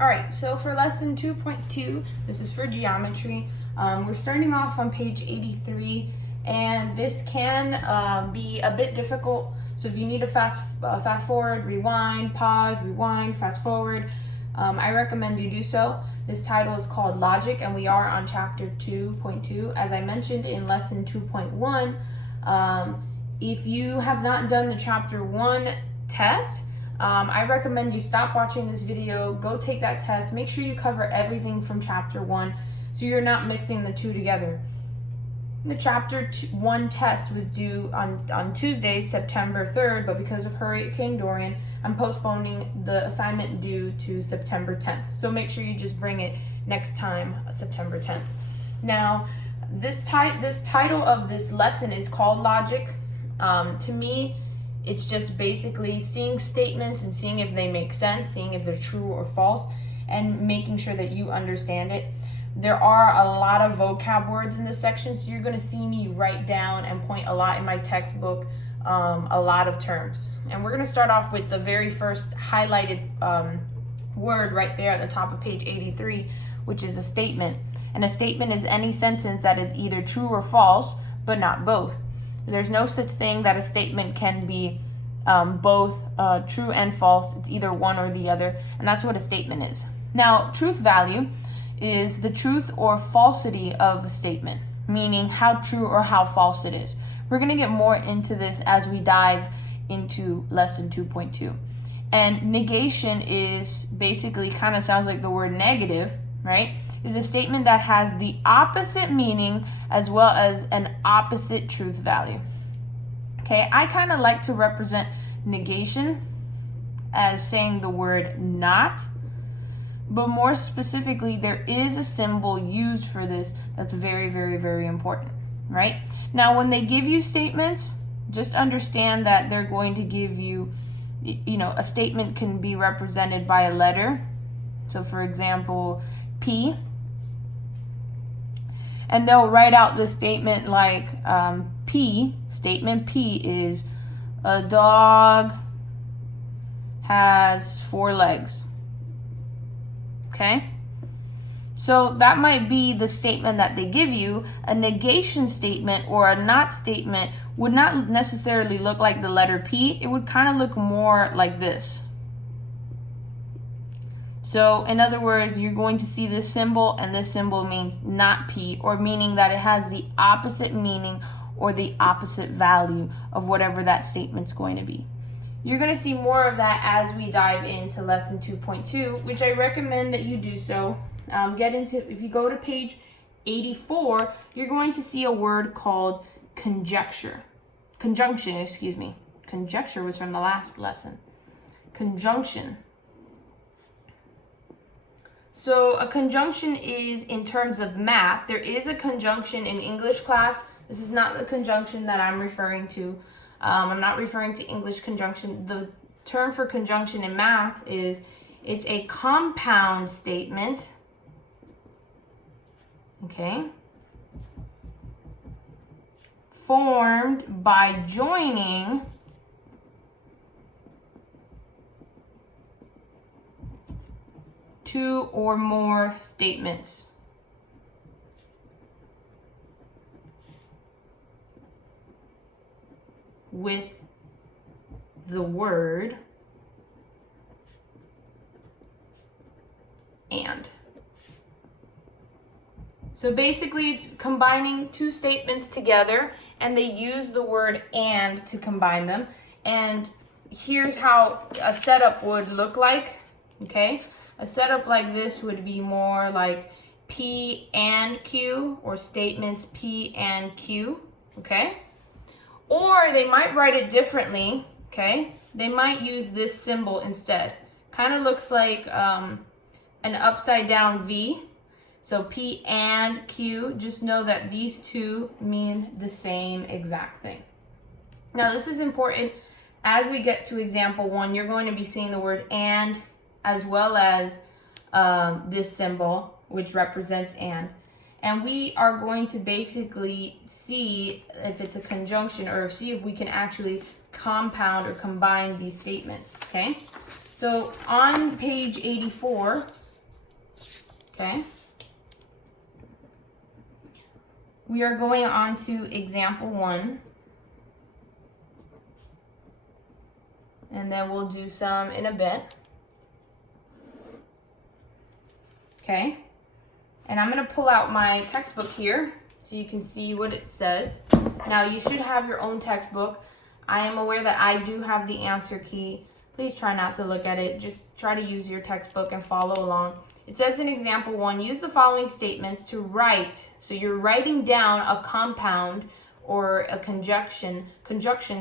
All right, so for lesson 2.2, this is for geometry. We're starting off on page 83, and this can be a bit difficult. So if you need to fast forward, rewind, pause, rewind, fast forward, I recommend you do so. This title is called Logic, and we are on chapter 2.2. As I mentioned in lesson 2.1, if you have not done the chapter 1 test, I recommend you stop watching this video, go take that test, make sure you cover everything from chapter 1 so you're not mixing the two together. The chapter 1 test was due on Tuesday, September 3rd, but because of Hurricane Dorian, I'm postponing the assignment due to September 10th. So make sure you just bring it next time, September 10th. Now, this title of this lesson is called Logic. To me, it's just basically seeing statements and seeing if they make sense, seeing if they're true or false, and making sure that you understand it. There are a lot of vocab words in this section, so you're going to see me write down and point a lot in my textbook, a lot of terms. And we're going to start off with the very first highlighted word right there at the top of page 83, which is a statement. And a statement is any sentence that is either true or false, but not both. There's no such thing that a statement can be both true and false. It's either one or the other, and that's what a statement is. Now, truth value is the truth or falsity of a statement, meaning how true or how false it is. We're going to get more into this as we dive into lesson 2.2. And negation is basically kind of sounds like the word negative, right? Is a statement that has the opposite meaning as well as an opposite truth value. Okay, I kind of like to represent negation as saying the word not, but more specifically, there is a symbol used for this that's very, very, very important, right? Now, when they give you statements, just understand that they're going to give you, a statement can be represented by a letter. So, for example, P. And they'll write out the statement like P. Statement P is a dog has 4 legs. Okay? So that might be the statement that they give you. A negation statement or a not statement would not necessarily look like the letter P. It would kind of look more like this. So in other words, you're going to see this symbol, and this symbol means not P, or meaning that it has the opposite meaning or the opposite value of whatever that statement's going to be. You're going to see more of that as we dive into lesson 2.2, which I recommend that you do so. If you go to page 84, you're going to see a word called conjecture. Conjunction. Conjecture was from the last lesson. Conjunction. So a conjunction is in terms of math. There is a conjunction in English class. This is not the conjunction that I'm referring to. I'm not referring to English conjunction. The term for conjunction in math is it's a compound statement. Okay. Formed by joining two or more statements. With the word and. So basically it's combining two statements together, and they use the word and to combine them. And here's how a setup would look like, okay? A setup like this would be more like P and Q, or statements P and Q, okay? Or they might write it differently, okay? They might use this symbol instead. Kind of looks like an upside down V. So P and Q, just know that these two mean the same exact thing. Now this is important. As we get to example 1, you're going to be seeing the word and as well as this symbol, which represents and. And we are going to basically see if it's a conjunction, or see if we can actually compound or combine these statements, okay? So on page 84, Okay. We are going on to example 1. And then we'll do some in a bit. Okay. And I'm going to pull out my textbook here so you can see what it says. Now, you should have your own textbook. I am aware that I do have the answer key. Please try not to look at it. Just try to use your textbook and follow along. It says in example 1, use the following statements to write. So you're writing down a compound or a conjunction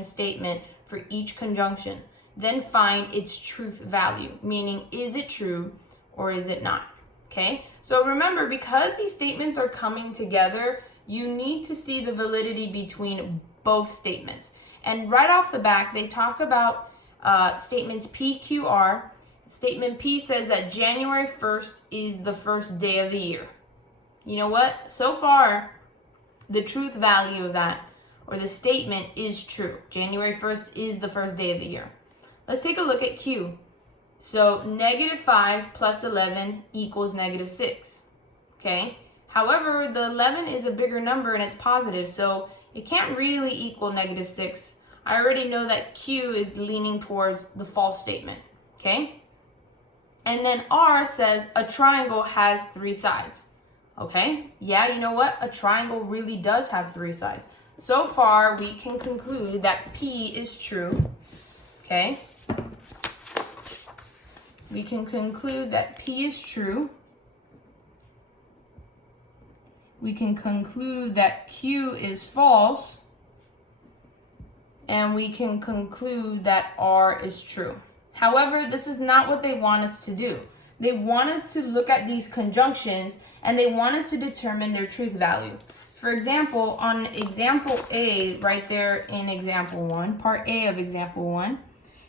statement for each conjunction. Then find its truth value, meaning is it true or is it not? Okay, so remember, because these statements are coming together, you need to see the validity between both statements. And right off the back, they talk about statements P, Q, R. Statement P says that January 1st is the first day of the year. You know what? So far, the truth value of that, or the statement, is true. January 1st is the first day of the year. Let's take a look at Q. So -5 plus 11 equals -6. Okay? However, the 11 is a bigger number and it's positive, so it can't really equal -6. I already know that Q is leaning towards the false statement. Okay? And then R says a triangle has 3 sides. Okay? Yeah, you know what? A triangle really does have 3 sides. So far, we can conclude that P is true. Okay? We can conclude that P is true. We can conclude that Q is false. And we can conclude that R is true. However, this is not what they want us to do. They want us to look at these conjunctions and they want us to determine their truth value. For example, on example A, right there in example 1, part A of example 1,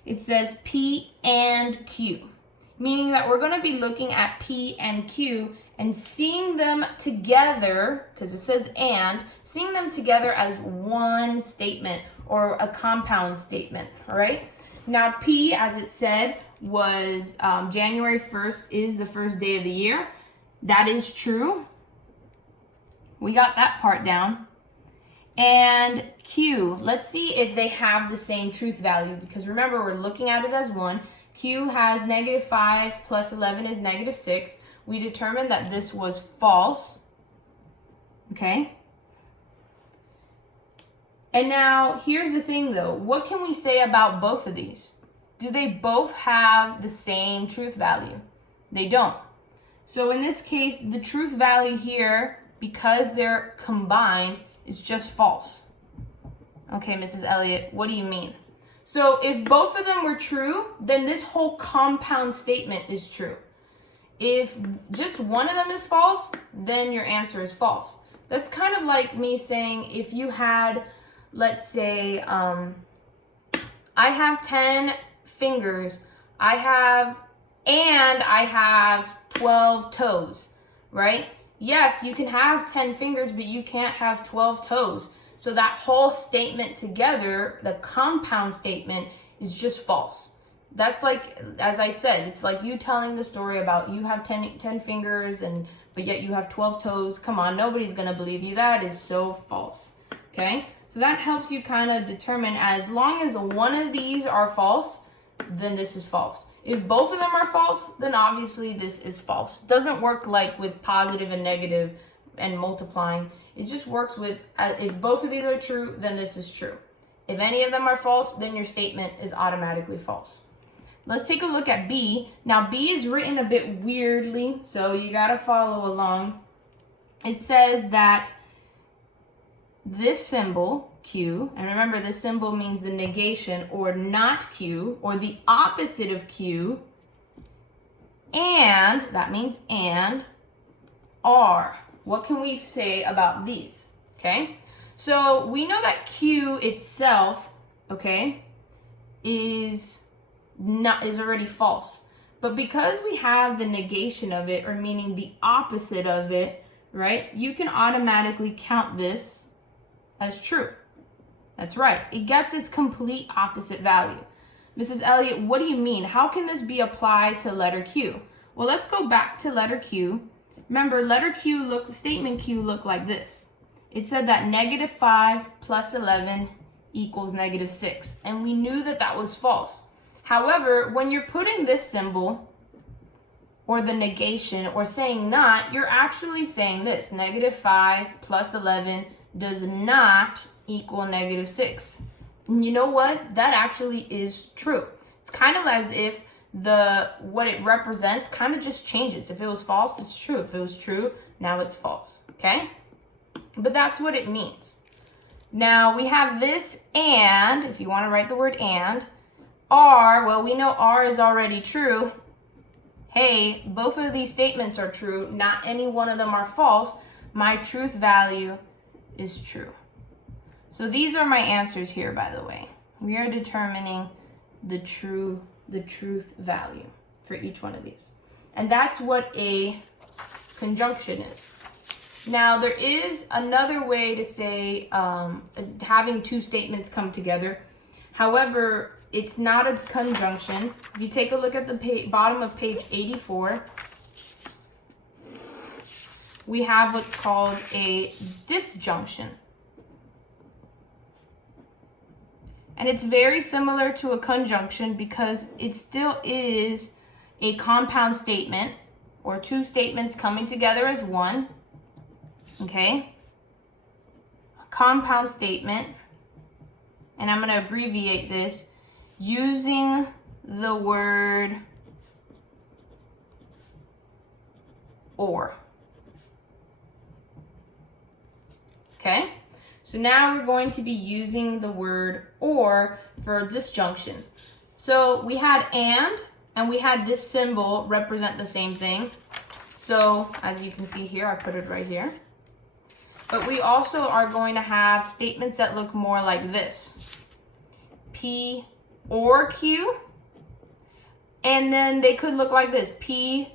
it says P and Q. Meaning that we're going to be looking at P and Q and seeing them together, because it says and, seeing them together as one statement or a compound statement, all right? Now, P, as it said, was January 1st is the first day of the year. That is true. We got that part down. And Q, let's see if they have the same truth value, because remember, we're looking at it as one. Q has -5 plus 11 is -6. We determined that this was false. Okay? And now, here's the thing though. What can we say about both of these? Do they both have the same truth value? They don't. So in this case, the truth value here, because they're combined, is just false. Okay, Mrs. Elliott, what do you mean? So if both of them were true, then this whole compound statement is true. If just one of them is false, then your answer is false. That's kind of like me saying if you had, let's say, I have 10 fingers, I have 12 toes, right? Yes, you can have 10 fingers, but you can't have 12 toes. So that whole statement together, the compound statement, is just false. That's like, as I said, it's like you telling the story about you have 10 fingers, but yet you have 12 toes. Come on, nobody's going to believe you. That is so false. Okay? So that helps you kind of determine, as long as one of these are false, then this is false. If both of them are false, then obviously this is false. Doesn't work like with positive and negative and multiplying. It just works with, if both of these are true, then this is true. If any of them are false, then your statement is automatically false. Let's take a look at B. Now, B is written a bit weirdly, so you got to follow along. It says that this symbol, Q, and remember this symbol means the negation or not Q, or the opposite of Q, and, that means and, R. What can we say about these? Okay, so we know that Q itself, okay, is already false. But because we have the negation of it, or meaning the opposite of it, right, you can automatically count this as true. That's right. It gets its complete opposite value. Mrs. Elliott, what do you mean? How can this be applied to letter Q? Well, let's go back to letter Q. Remember, statement Q looked like this. It said that -5 plus 11 equals -6. And we knew that that was false. However, when you're putting this symbol, or the negation, or saying not, you're actually saying this. -5 plus 11 does not equal -6. And you know what? That actually is true. It's kind of as if what it represents kind of just changes. If it was false, it's true. If it was true, now it's false. Okay? But that's what it means. Now we have this and, if you want to write the word and, R, well, we know R is already true. Hey, both of these statements are true. Not any one of them are false. My truth value is true. So these are my answers here, by the way. We are determining the truth value for each one of these. And that's what a conjunction is. Now, there is another way to say having two statements come together. However, it's not a conjunction. If you take a look at the bottom of page 84, we have what's called a disjunction. And it's very similar to a conjunction because it still is a compound statement or two statements coming together as one. Okay? A compound statement. And I'm going to abbreviate this using the word or. Okay? So now we're going to be using the word or for a disjunction. So we had and we had this symbol represent the same thing. So as you can see here, I put it right here. But we also are going to have statements that look more like this. P or Q. And then they could look like this. P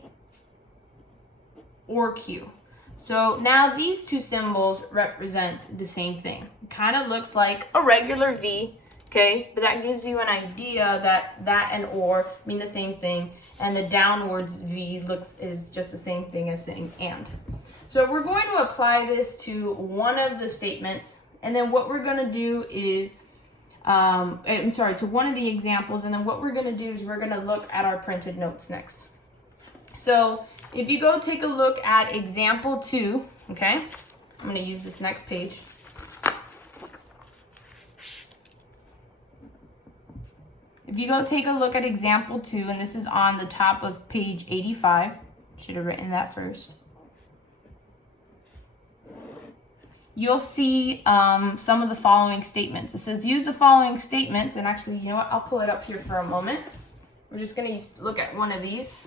or Q. So now these two symbols represent the same thing. It kind of looks like a regular V, okay? But that gives you an idea that that and or mean the same thing. And the downwards V is just the same thing as saying and. So we're going to apply this to one of the statements. And then what we're going to do is, to one of the examples. And then what we're going to do is we're going to look at our printed notes next. So if you go take a look at example 2, okay? I'm going to use this next page. If you go take a look at example 2, and this is on the top of page 85, should have written that first. You'll see some of the following statements. It says use the following statements, and actually, you know what? I'll pull it up here for a moment. We're just going to look at one of these.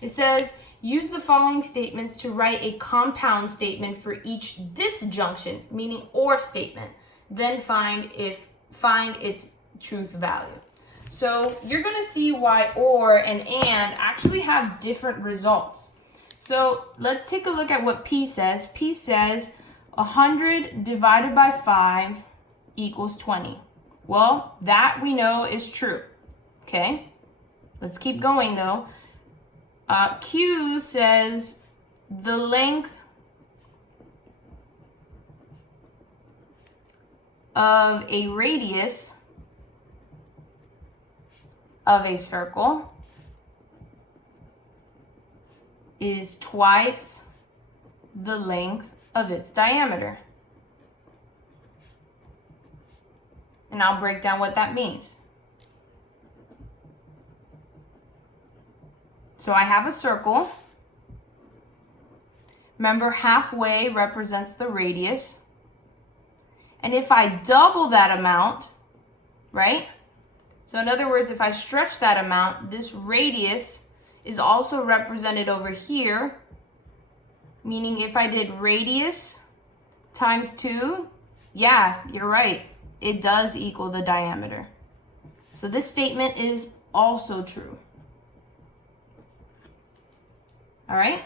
It says use the following statements to write a compound statement for each disjunction, meaning or statement. Then find its truth value. So you're going to see why or and actually have different results. So let's take a look at what P says. P says 100 divided by 5 equals 20. Well, that we know is true. Okay? Let's keep going though. Q says the length of a radius of a circle is twice the length of its diameter. And I'll break down what that means. So I have a circle. Remember, halfway represents the radius. And if I double that amount, right? So in other words, if I stretch that amount, this radius is also represented over here. Meaning if I did radius times 2, yeah, you're right. It does equal the diameter. So this statement is also true. All right?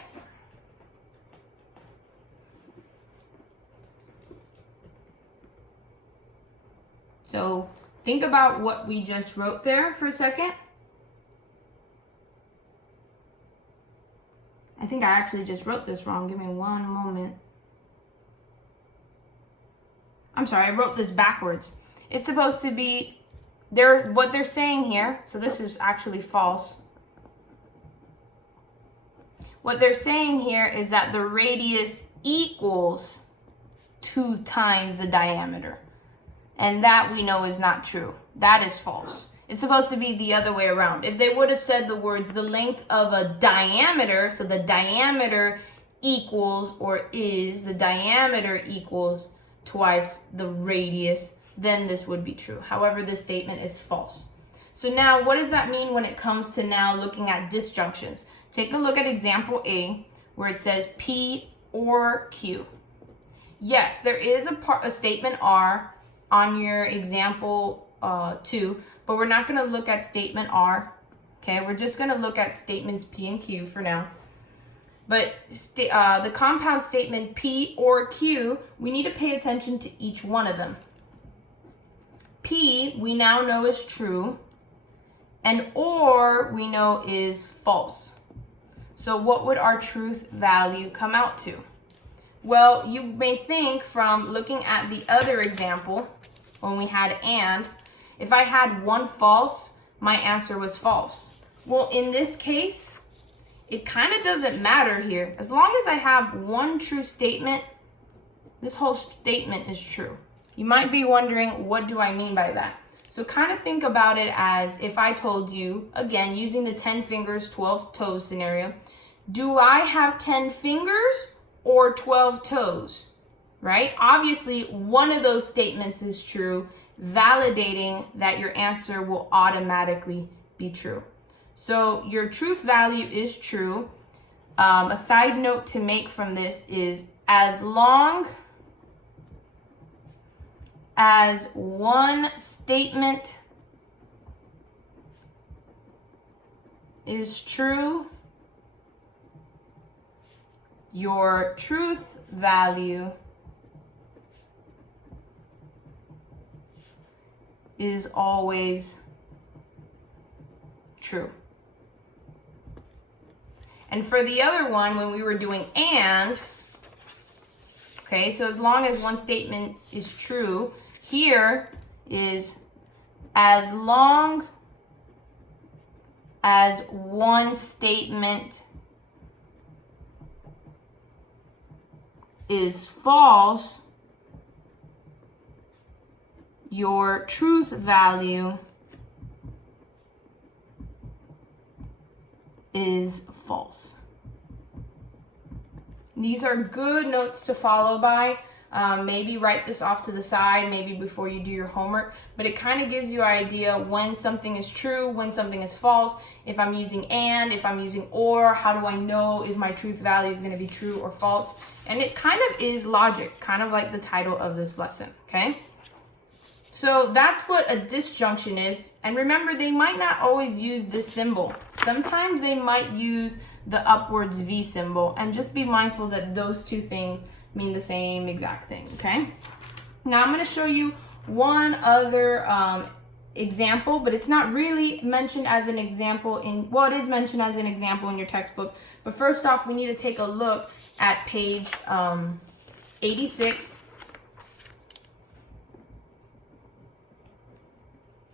So think about what we just wrote there for a second. I think I actually just wrote this wrong. Give me one moment. I'm sorry, I wrote this backwards. It's supposed to be what they're saying here. So this is actually false. What they're saying here is that the radius equals 2 times the diameter. And that we know is not true. That is false. It's supposed to be the other way around. If they would have said the words, the length of a diameter, so the diameter equals or is, the diameter equals twice the radius, then this would be true. However, this statement is false. So now what does that mean when it comes to now looking at disjunctions? Take a look at example A where it says P or Q. Yes, there is a statement R on your example 2, but we're not going to look at statement R. Okay, we're just going to look at statements P and Q for now. But the compound statement P or Q, we need to pay attention to each one of them. P we now know is true, and or we know is false. So what would our truth value come out to? Well, you may think from looking at the other example, when we had and, if I had one false, my answer was false. Well, in this case, it kind of doesn't matter here. As long as I have one true statement, this whole statement is true. You might be wondering, what do I mean by that? So kind of think about it as if I told you, again, using the 10 fingers, 12 toes scenario, do I have 10 fingers or 12 toes, right? Obviously, one of those statements is true, validating that your answer will automatically be true. So your truth value is true. A side note to make from this is as long as one statement is true, your truth value is always true. And for the other one, when we were doing and, okay, so as long as one statement is true, here is as long as one statement is false, your truth value is false. These are good notes to follow by. Maybe write this off to the side, maybe before you do your homework, but it kind of gives you an idea when something is true, when something is false. If I'm using and, if I'm using or, how do I know if my truth value is going to be true or false? And it kind of is logic, kind of like the title of this lesson, okay? So that's what a disjunction is. And remember, they might not always use this symbol. Sometimes they might use the upwards V symbol, and just be mindful that those two things mean the same exact thing, okay? Now I'm going to show you one other example, but it's not really mentioned as an example in, well, it is mentioned as an example in your textbook. But first off, we need to take a look at page 86.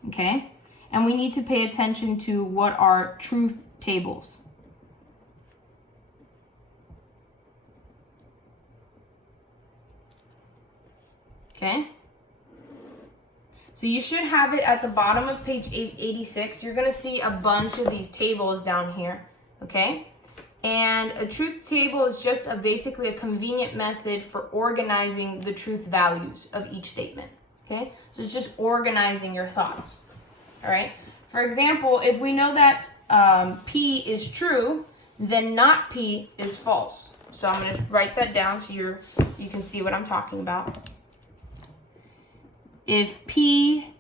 Okay, and we need to pay attention to what are truth tables. Okay, so you should have it at the bottom of page 86. You're going to see a bunch of these tables down here, okay? And a truth table is just basically a convenient method for organizing the truth values of each statement, okay? So it's just organizing your thoughts, all right? For example, if we know that P is true, then not P is false. So I'm going to write that down so you can see what I'm talking about. If P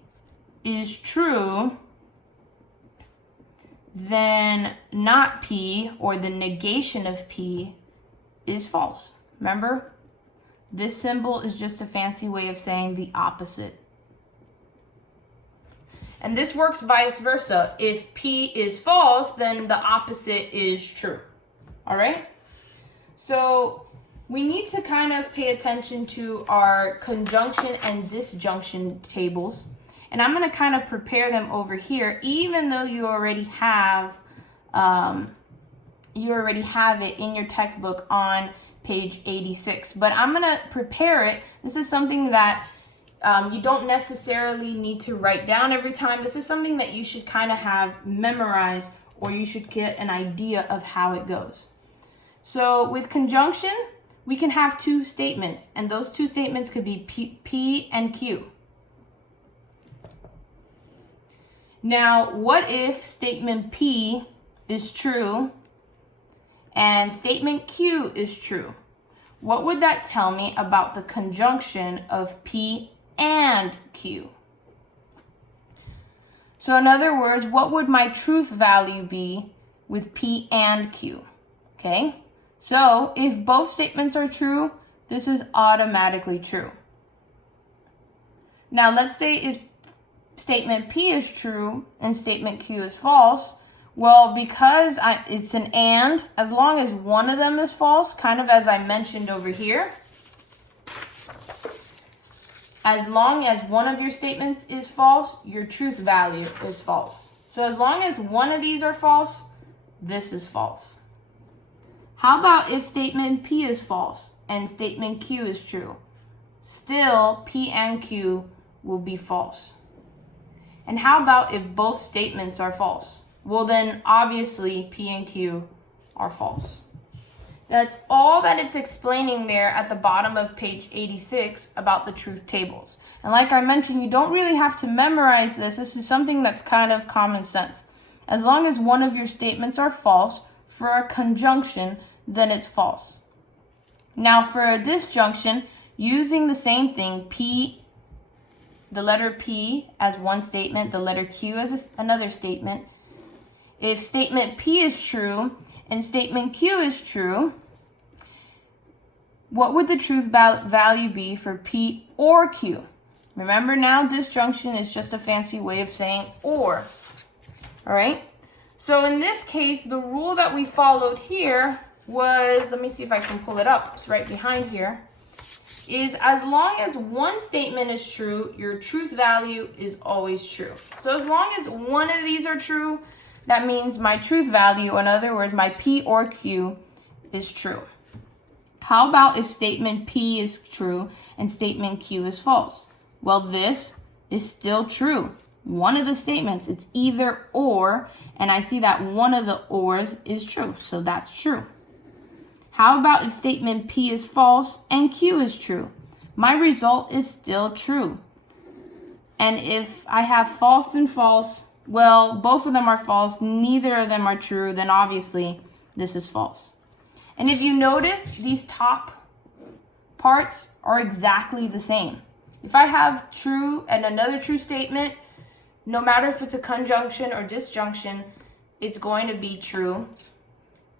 is true, then not P, or the negation of P, is false. Remember? This symbol is just a fancy way of saying the opposite. And this works vice versa. If P is false, then the opposite is true. All right? So we need to kind of pay attention to our conjunction and disjunction tables. And I'm going to kind of prepare them over here, even though you already have it in your textbook on page 86. But I'm going to prepare it. This is something that you don't necessarily need to write down every time. This is something that you should kind of have memorized, or you should get an idea of how it goes. So with conjunction, we can have two statements, and those two statements could be P and Q. Now, what if statement P is true and statement Q is true? What would that tell me about the conjunction of P and Q? So in other words, what would my truth value be with P and Q? Okay, so if both statements are true, this is automatically true. Now let's say if statement P is true and statement Q is false, well, because it's an and, as long as one of them is false, kind of as I mentioned over here, as long as one of your statements is false, your truth value is false. So as long as one of these are false, this is false. How about if statement P is false and statement Q is true? Still, P and Q will be false. And how about if both statements are false? Well, then obviously P and Q are false. That's all that it's explaining there at the bottom of page 86 about the truth tables. And like I mentioned, you don't really have to memorize this. This is something that's kind of common sense. As long as one of your statements are false for a conjunction, then it's false. Now for a disjunction, using the same thing, the letter P as one statement, the letter Q as another statement. If statement P is true and statement Q is true, what would the truth value be for P or Q? Remember now, disjunction is just a fancy way of saying or. All right? So in this case, the rule that we followed here was, let me see if I can pull it up, it's right behind here, is as long as one statement is true, your truth value is always true. So as long as one of these are true, that means my truth value, in other words, my P or Q, is true. How about if statement P is true and statement Q is false? Well, this is still true. One of the statements, it's either or, and I see that one of the ors is true, so that's true. How about if statement P is false and Q is true? My result is still true. And if I have false and false, well, both of them are false, neither of them are true, then obviously this is false. And if you notice, these top parts are exactly the same. If I have true and another true statement, no matter if it's a conjunction or disjunction, it's going to be true.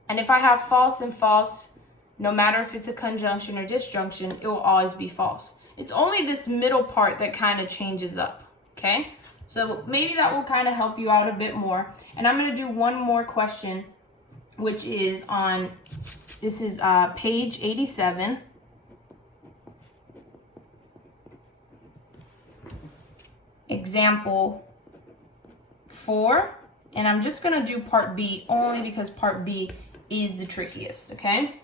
And if I have false and false, no matter if it's a conjunction or disjunction, it will always be false. It's only this middle part that kind of changes up, okay? So maybe that will kind of help you out a bit more. And I'm going to do one more question, which is on, this is page 87. Example 4. And I'm just going to do part B only because part B is the trickiest, okay?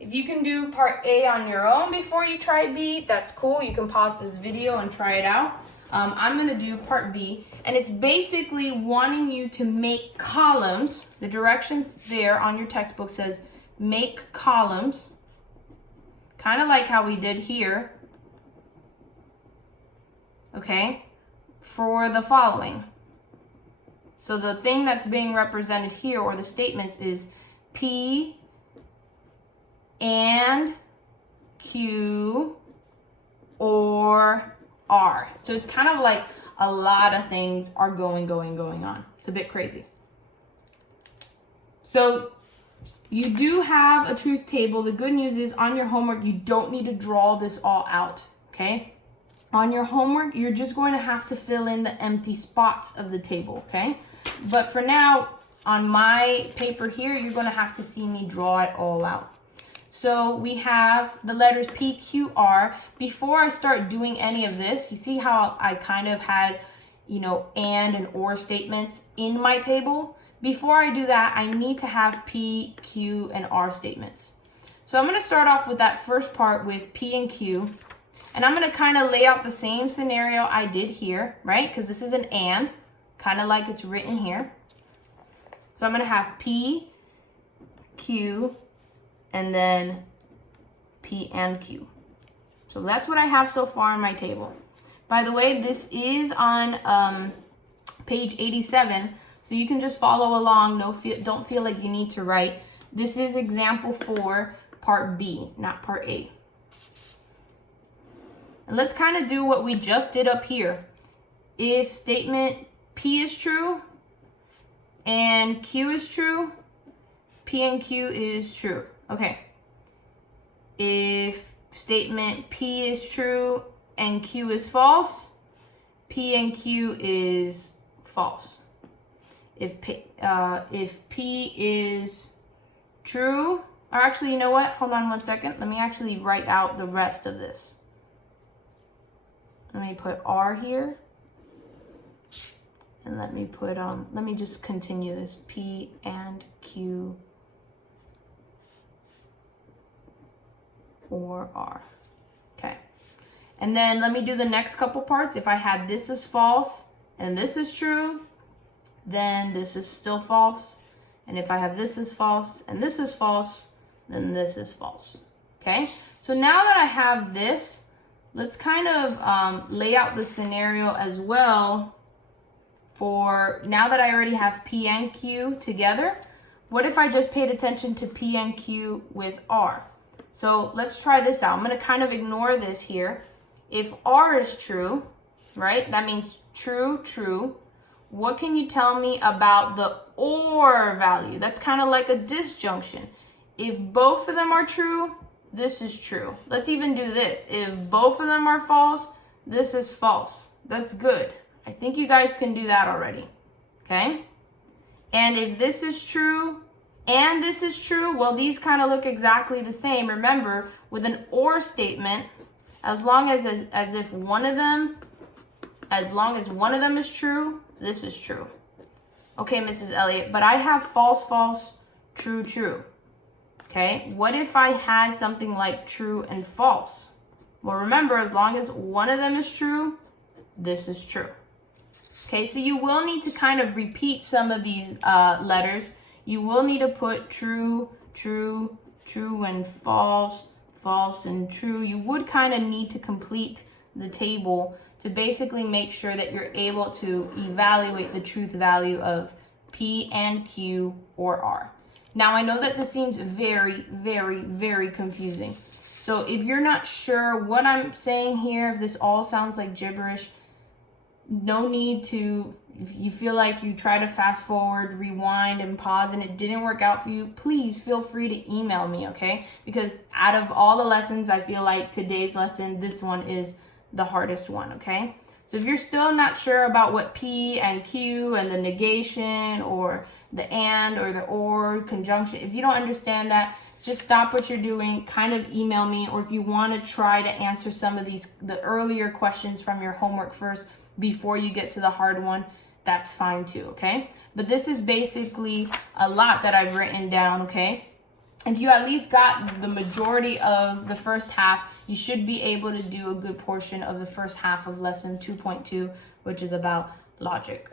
If you can do part A on your own before you try B, that's cool. You can pause this video and try it out. I'm going to do part B, and it's basically wanting you to make columns. The directions there on your textbook says make columns, kind of like how we did here, okay, for the following. So the thing that's being represented here, or the statements, is P and Q or R. So it's kind of like a lot of things are going on. It's a bit crazy. So you do have a truth table. The good news is on your homework, you don't need to draw this all out, okay? On your homework, you're just going to have to fill in the empty spots of the table, okay? But for now, on my paper here, you're gonna have to see me draw it all out. So we have the letters P, Q, R. Before I start doing any of this, you see how I kind of had, you know, and or statements in my table? Before I do that, I need to have P, Q, and R statements. So I'm gonna start off with that first part with P and Q. And I'm gonna kind of lay out the same scenario I did here, right? Because this is an and, kind of like it's written here. So I'm gonna have P, Q, and then P and Q. So that's what I have so far in my table. By the way, this is on page 87, so you can just follow along. Don't feel like you need to write. This is example 4, part B, not part A. And let's kind of do what we just did up here. If statement P is true and Q is true, P and Q is true. Okay. If statement P is true and Q is false, P and Q is false. If P is true, or actually, you know what? Hold on one second. Let me actually write out the rest of this. Let me put R here. And let me put, let me just continue this. P and Q or R. Okay. And then let me do the next couple parts. If I had this is false and this is true, then this is still false. And if I have this is false and this is false, then this is false. Okay. So now that I have this, let's kind of lay out the scenario as well. For now that I already have P and Q together, what if I just paid attention to P and Q with R? So let's try this out. I'm going to kind of ignore this here. If R is true, right, that means true, true. What can you tell me about the OR value? That's kind of like a disjunction. If both of them are true, this is true. Let's even do this. If both of them are false, this is false. That's good. I think you guys can do that already, okay? And if this is true and this is true, well, these kind of look exactly the same. Remember, with an OR statement, as long as one of them is true, this is true. Okay, Mrs. Elliott, but I have false, false, true, true. Okay, what if I had something like true and false? Well, remember, as long as one of them is true, this is true. Okay, so you will need to kind of repeat some of these letters. You will need to put true, true, true, and false, false, and true. You would kind of need to complete the table to basically make sure that you're able to evaluate the truth value of P and Q or R. Now, I know that this seems very, very, very confusing. So if you're not sure what I'm saying here, if this all sounds like gibberish, no need to, if you feel like you try to fast forward, rewind, and pause, and it didn't work out for you, please feel free to email me, okay? Because out of all the lessons, I feel like today's lesson, this one is the hardest one, okay? So if you're still not sure about what P and Q and the negation or the and or the or conjunction, if you don't understand that, just stop what you're doing, kind of email me, or if you want to try to answer some of the earlier questions from your homework first before you get to the hard one, that's fine too, okay? But this is basically a lot that I've written down, okay? If you at least got the majority of the first half, you should be able to do a good portion of the first half of lesson 2.2, which is about logic.